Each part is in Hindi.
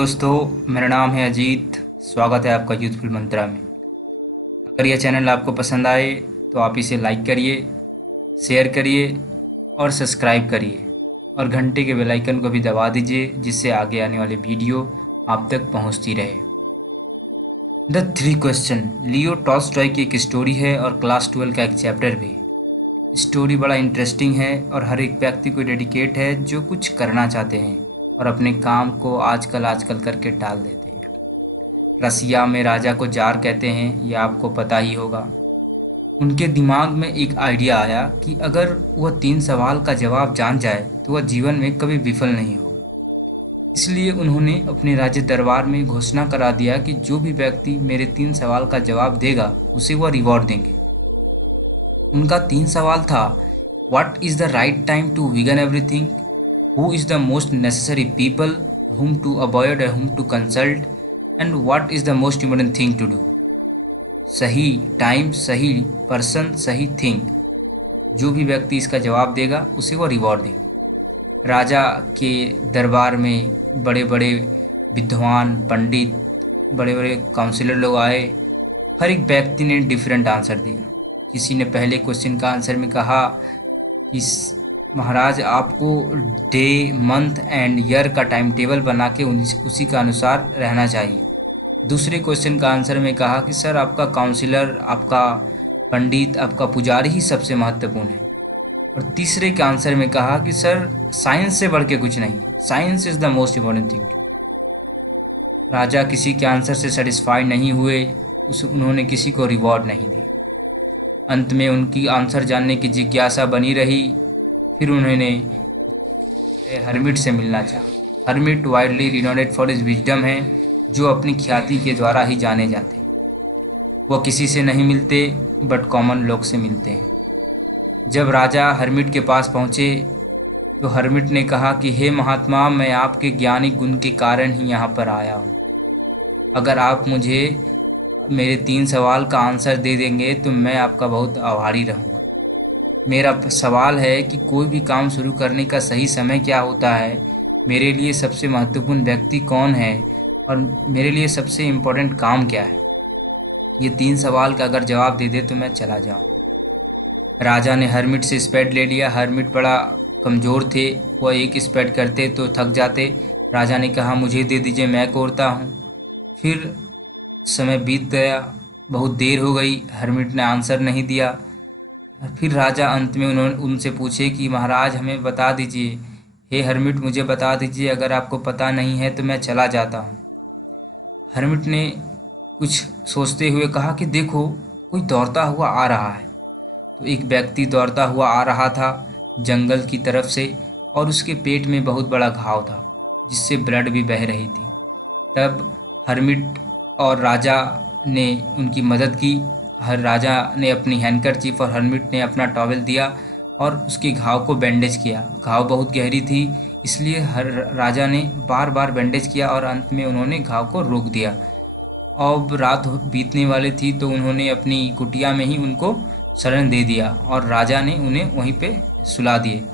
दोस्तों, मेरा नाम है अजीत। स्वागत है आपका यूथफुल मंत्रा में। अगर यह चैनल आपको पसंद आए तो आप इसे लाइक करिए, शेयर करिए और सब्सक्राइब करिए और घंटे के बेल आइकन को भी दबा दीजिए, जिससे आगे आने वाले वीडियो आप तक पहुंचती रहे। The three question Leo Tolstoy की एक स्टोरी है और क्लास 12 का एक चैप्टर भी। स्टोरी बड़ा इंटरेस्टिंग है और हर एक व्यक्ति को डेडिकेट है जो कुछ करना चाहते हैं और अपने काम को आजकल आजकल करके टाल देते हैं। रसिया में राजा को जार कहते हैं, यह आपको पता ही होगा। उनके दिमाग में एक आइडिया आया कि अगर वह 3 सवाल का जवाब जान जाए तो वह जीवन में कभी विफल नहीं होगा। इसलिए उन्होंने अपने राज्य दरबार में घोषणा करा दिया कि जो भी व्यक्ति मेरे 3 सवाल का जवाब देगा उसे वह रिवॉर्ड देंगे। उनका 3 सवाल था: what is the right time to begin everything, who is the most necessary people, whom to avoid and whom to consult, and what is the most important thing to do। सही टाइम, सही पर्सन, सही थिंग। जो भी व्यक्ति इसका जवाब देगा उसे वो रिवॉर्ड देंगे। राजा के दरबार में बड़े बड़े विद्वान पंडित, बड़े बड़े काउंसिलर लोग आए। हर एक व्यक्ति ने डिफरेंट आंसर दिया। किसी ने पहले क्वेश्चन का आंसर में कहा कि महाराज, आपको डे, मंथ एंड ईयर का टाइम टेबल बना के उसी का अनुसार रहना चाहिए। दूसरे क्वेश्चन का आंसर में कहा कि सर, आपका काउंसिलर, आपका पंडित, आपका पुजारी ही सबसे महत्वपूर्ण है। और तीसरे के आंसर में कहा कि सर, साइंस से बढ़ के कुछ नहीं है, science is the most important thing. राजा किसी के आंसर से सेटिस्फाई नहीं हुए, उन्होंने किसी को रिवॉर्ड नहीं दिया। अंत में उनकी आंसर जानने की जिज्ञासा बनी रही। फिर उन्होंने हर्मिट से मिलना चाहा। Hermit widely renowned for his wisdom है, जो अपनी ख्याति के द्वारा ही जाने जाते हैं। वह किसी से नहीं मिलते बट कॉमन लोग से मिलते हैं। जब राजा हर्मिट के पास पहुँचे तो हर्मिट ने कहा कि हे महात्मा, मैं आपके ज्ञानी गुण के कारण ही यहाँ पर आया हूँ। अगर आप मुझे मेरे 3 सवाल का आंसर दे देंगे तो मैं आपका बहुत आभारी रहूँगा। मेरा सवाल है कि कोई भी काम शुरू करने का सही समय क्या होता है, मेरे लिए सबसे महत्वपूर्ण व्यक्ति कौन है और मेरे लिए सबसे इम्पोर्टेंट काम क्या है। ये 3 सवाल का अगर जवाब दे दे तो मैं चला जाऊँगा। राजा ने हर्मिट से स्पेड ले लिया। हर्मिट बड़ा कमज़ोर थे, वह एक स्पेड करते तो थक जाते। राजा ने कहा, मुझे दे दीजिए, मैं कोरता हूँ। फिर समय बीत गया, बहुत देर हो गई, हर्मिट ने आंसर नहीं दिया। फिर राजा अंत में उन्होंने उनसे पूछे कि महाराज, हमें बता दीजिए, हे हर्मिट, मुझे बता दीजिए, अगर आपको पता नहीं है तो मैं चला जाता हूँ। हर्मिट ने कुछ सोचते हुए कहा कि देखो, कोई दौड़ता हुआ आ रहा है। तो एक व्यक्ति दौड़ता हुआ आ रहा था जंगल की तरफ से, और उसके पेट में बहुत बड़ा घाव था जिससे ब्लड भी बह रही थी। तब हर्मिट और राजा ने उनकी मदद की। हर राजा ने अपनी हैंडकरचीफ और हर्मिट ने अपना टॉवेल दिया और उसके घाव को बैंडेज किया। घाव बहुत गहरी थी, इसलिए हर राजा ने बार बार बैंडेज किया और अंत में उन्होंने घाव को रोक दिया। अब रात बीतने वाली थी तो उन्होंने अपनी कुटिया में ही उनको शरण दे दिया और राजा ने उन्हें वहीं पे सुला दिए।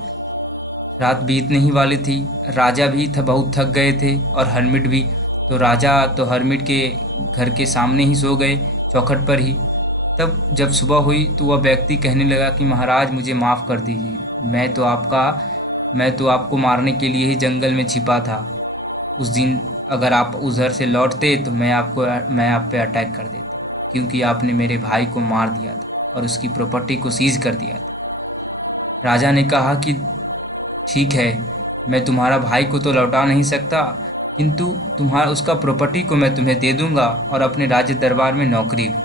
रात बीतने ही वाली थी, राजा भी बहुत थक गए थे और हर्मिट भी। तो राजा तो हर्मिट के घर के सामने ही सो गए, चौखट पर ही। तब जब सुबह हुई तो वह व्यक्ति कहने लगा कि महाराज, मुझे माफ़ कर दीजिए, मैं तो आपको मारने के लिए ही जंगल में छिपा था। उस दिन अगर आप उधर से लौटते तो मैं आप पे अटैक कर देता, क्योंकि आपने मेरे भाई को मार दिया था और उसकी प्रॉपर्टी को सीज कर दिया था। राजा ने कहा कि ठीक है, मैं तुम्हारा भाई को तो लौटा नहीं सकता, किंतु तुम्हारा उसका प्रॉपर्टी को मैं तुम्हें दे दूंगा और अपने राज्य दरबार में नौकरी भी।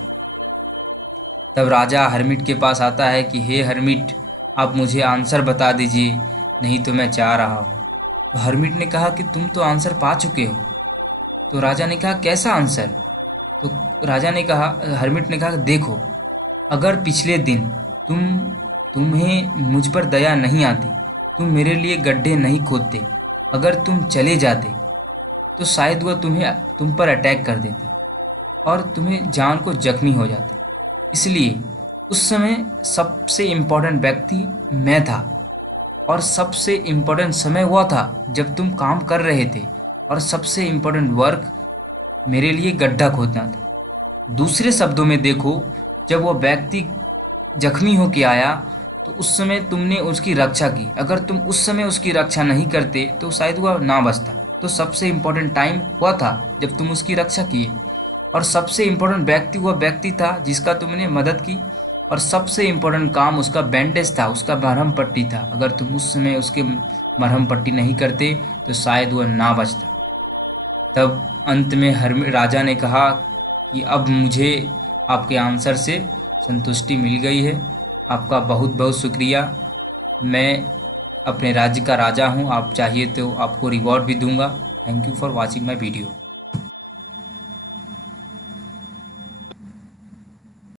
तब राजा हर्मिट के पास आता है कि हे हर्मिट, आप मुझे आंसर बता दीजिए, नहीं तो मैं जा रहा हूँ। तो हर्मिट ने कहा कि तुम तो आंसर पा चुके हो। तो राजा ने कहा, कैसा आंसर? तो राजा ने कहा, हर्मिट ने कहा, देखो, अगर पिछले दिन तुम्हें मुझ पर दया नहीं आती, तुम मेरे लिए गड्ढे नहीं खोदते, अगर तुम चले जाते तो शायद वह तुम पर अटैक कर देता और तुम्हें जान को जख्मी हो जाते। इसलिए उस समय सबसे इम्पोर्टेंट व्यक्ति मैं था और सबसे इम्पोर्टेंट समय हुआ था जब तुम काम कर रहे थे और सबसे इम्पोर्टेंट वर्क मेरे लिए गड्ढा खोदना था। दूसरे शब्दों में देखो, जब वो व्यक्ति जख्मी होके आया तो उस समय तुमने उसकी रक्षा की। अगर तुम उस समय उसकी रक्षा नहीं करते तो शायद वह ना बचता। तो सबसे इम्पोर्टेंट टाइम वह था जब तुम उसकी रक्षा किए, और सबसे इम्पोर्टेंट व्यक्ति वह व्यक्ति था जिसका तुमने मदद की, और सबसे इम्पोर्टेंट काम उसका बैंडेज था, उसका मरहम पट्टी था। अगर तुम उस समय उसके मरहम पट्टी नहीं करते तो शायद वह ना बचता। तब अंत में हर राजा ने कहा कि अब मुझे आपके आंसर से संतुष्टि मिल गई है, आपका बहुत बहुत शुक्रिया। मैं अपने राज्य का राजा हूँ, आप चाहिए तो आपको रिवॉर्ड भी दूंगा। Thank you for watching my video.